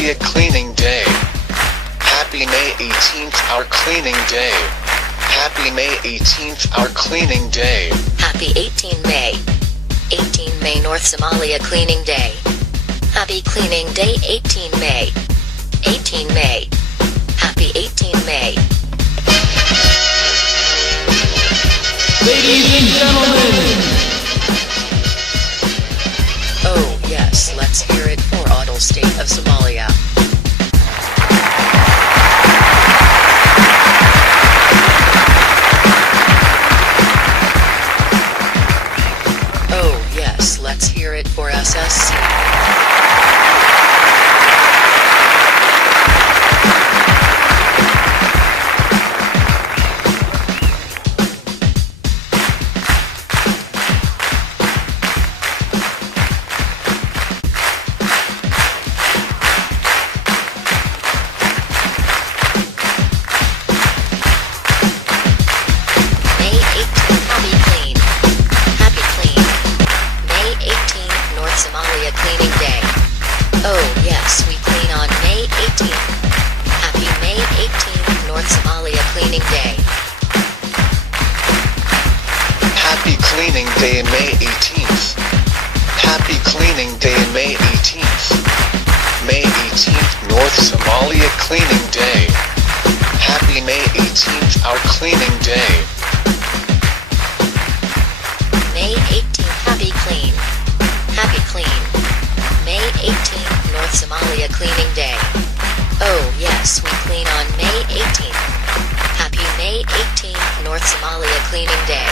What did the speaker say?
Somalia Cleaning Day. Happy May 18th, our cleaning day. Happy May 18th, our cleaning day. Happy 18 May. 18 May North Somalia Cleaning Day. Happy Cleaning Day 18 May. 18 May. Happy 18 May. Ladies and gentlemen. Oh yes, let's hear it for Adel State of Somalia. Oh yes, let's hear it for SSC. Somalia Cleaning Day. Oh yes, we clean on May 18th. Happy May 18th, North Somalia Cleaning Day. Happy Cleaning Day, May 18th. Happy Cleaning Day, May 18th. May 18th, North Somalia Cleaning Day. Happy May 18th, our cleaning day. May 18th, happy clean. Happy clean. May 18th, North Somalia Cleaning Day. Oh yes, we clean on May 18th. Happy May 18th, North Somalia Cleaning Day.